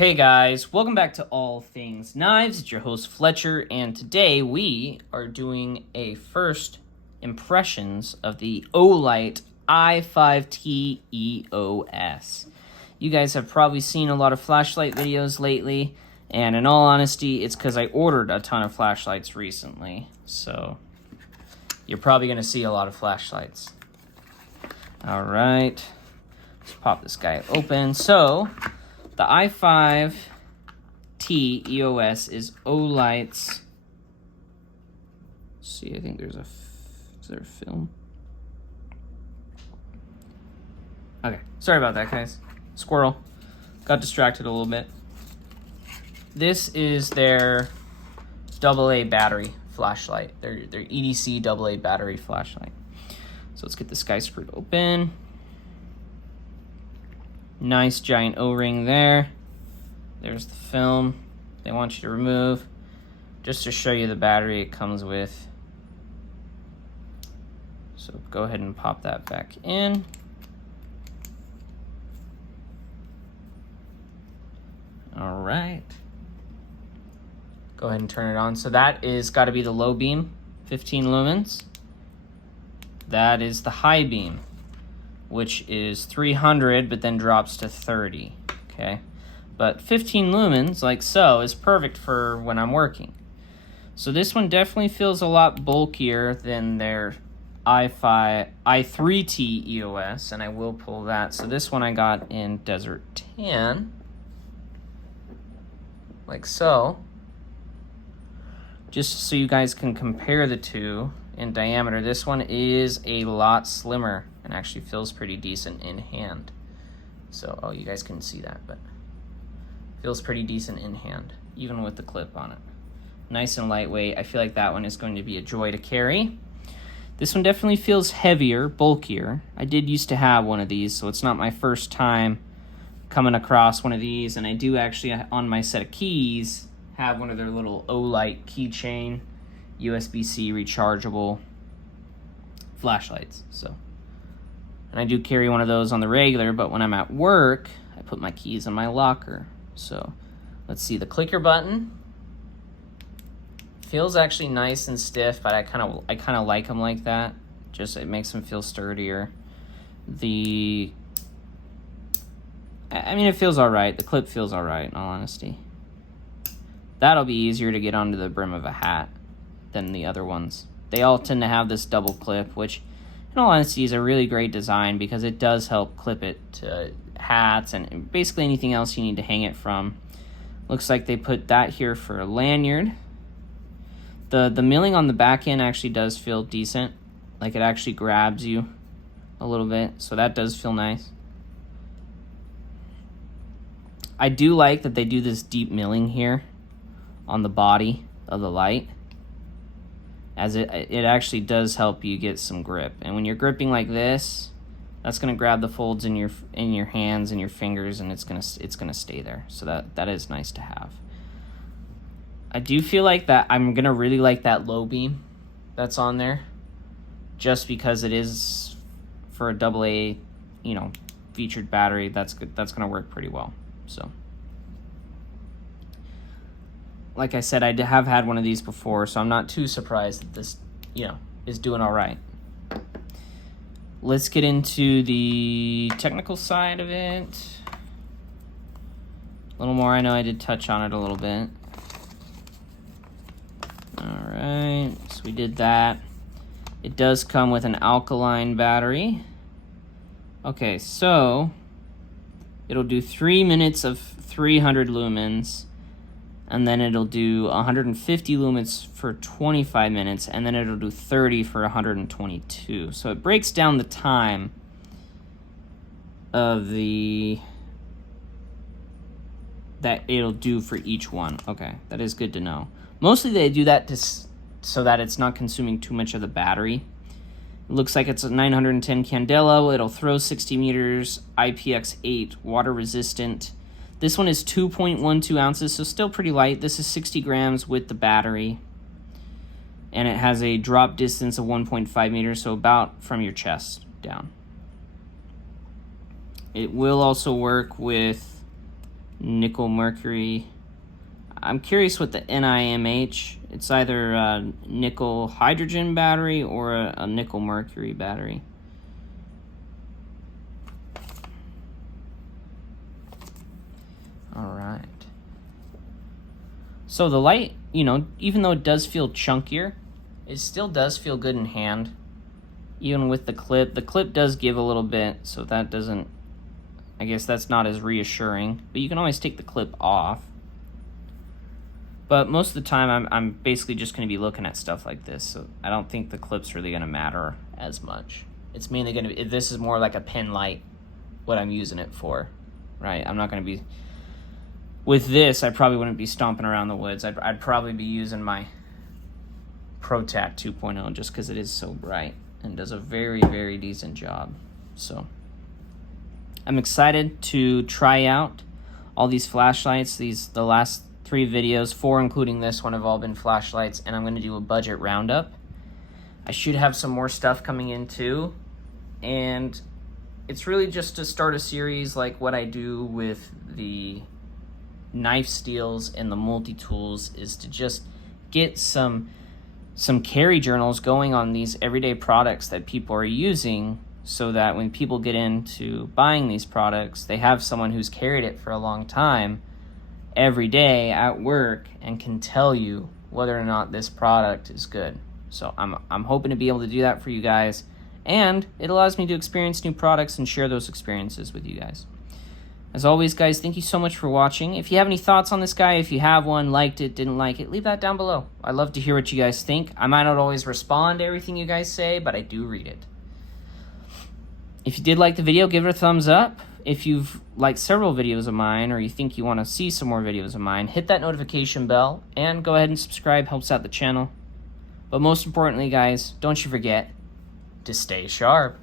Hey guys, welcome back to All Things Knives. It's your host Fletcher, and today we are doing a first impressions of the Olight I5T EOS. You guys have probably seen a lot of flashlight videos lately, and in all honesty, it's because I ordered a ton of flashlights recently, so you're probably going to see a lot of flashlights. Alright, let's pop this guy open. So, the I5T EOS is Olight's. Let's see, I think there's is there a film? Okay, sorry about that, guys. Squirrel. Got distracted a little bit. This is their AA battery flashlight. Their EDC AA battery flashlight. So let's get this guy screwed open. Nice giant O-ring there. There's the film they want you to remove, just to show you the battery it comes with. So go ahead and pop that back in. All right. Go ahead and turn it on. So that is got to be the low beam, 15 lumens. That is the high beam, which is 300, but then drops to 30, okay? But 15 lumens, like so, is perfect for when I'm working. So this one definitely feels a lot bulkier than their I3T EOS, and I will pull that. So this one I got in Desert Tan, like so. Just so you guys can compare the two in diameter, this one is a lot slimmer and actually feels pretty decent in hand. So, oh, you guys couldn't see that, but feels pretty decent in hand, even with the clip on it. Nice and lightweight. I feel like that one is going to be a joy to carry. This one definitely feels heavier, bulkier. I did used to have one of these, so it's not my first time coming across one of these, and I do actually, on my set of keys, have one of their little Olight keychain, USB-C rechargeable flashlights, so. And I do carry one of those on the regular, but when I'm at work, I put my keys in my locker. So let's see, the clicker button feels actually nice and stiff, but I kind of like them like that. Just it makes them feel sturdier. I mean, it feels all right. The clip feels all right, in all honesty. That'll be easier to get onto the brim of a hat than the other ones. They all tend to have this double clip, which in all honesty is a really great design because it does help clip it to hats and basically anything else you need to hang it from. Looks like they put that here for a lanyard. The milling on the back end actually does feel decent. Like it actually grabs you a little bit, so that does feel nice. I do like that they do this deep milling here on the body of the light, as it actually does help you get some grip. And when you're gripping like this, that's going to grab the folds in your hands and your fingers, and it's going to stay there. So that is nice to have. I do feel like that I'm going to really like that low beam that's on there, just because it is for a AA, featured battery. That's good. That's going to work pretty well. So, like I said, I have had one of these before, so I'm not too surprised that this, is doing all right. Let's get into the technical side of it. A little more. I know I did touch on it a little bit. All right, so we did that. It does come with an alkaline battery. Okay, so it'll do 3 minutes of 300 lumens, and then it'll do 150 lumens for 25 minutes, and then it'll do 30 for 122. So it breaks down the time of that it'll do for each one. Okay, that is good to know. Mostly they do that so that it's not consuming too much of the battery. It looks like it's a 910 candela. It'll throw 60 meters, IPX8, water resistant. This one is 2.12 ounces, so still pretty light. This is 60 grams with the battery. And it has a drop distance of 1.5 meters, so about from your chest down. It will also work with nickel mercury. I'm curious what the NIMH. It's either a nickel hydrogen battery or a nickel mercury battery. All right. So the light, you know, even though it does feel chunkier, it still does feel good in hand. Even with the clip does give a little bit, so that doesn't, I guess that's not as reassuring, but you can always take the clip off. But most of the time I'm basically just going to be looking at stuff like this, so I don't think the clip's really going to matter as much. It's mainly going to, this is more like a pen light, what I'm using it for, right? I'm not going to be, with this, I probably wouldn't be stomping around the woods. I'd probably be using my ProTac 2.0 just because it is so bright and does a very, very decent job. So I'm excited to try out all these flashlights. The last 3 videos, 4 including this one, have all been flashlights, and I'm going to do a budget roundup. I should have some more stuff coming in too, and it's really just to start a series like what I do with the knife steels and the multi-tools, is to just get some carry journals going on these everyday products that people are using, so that when people get into buying these products, they have someone who's carried it for a long time every day at work and can tell you whether or not this product is good. So I'm hoping to be able to do that for you guys, and it allows me to experience new products and share those experiences with you guys. As always, guys, thank you so much for watching. If you have any thoughts on this guy, if you have one, liked it, didn't like it, leave that down below. I love to hear what you guys think. I might not always respond to everything you guys say, but I do read it. If you did like the video, give it a thumbs up. If you've liked several videos of mine, or you think you want to see some more videos of mine, hit that notification bell and go ahead and subscribe. Helps out the channel. But most importantly, guys, don't you forget to stay sharp.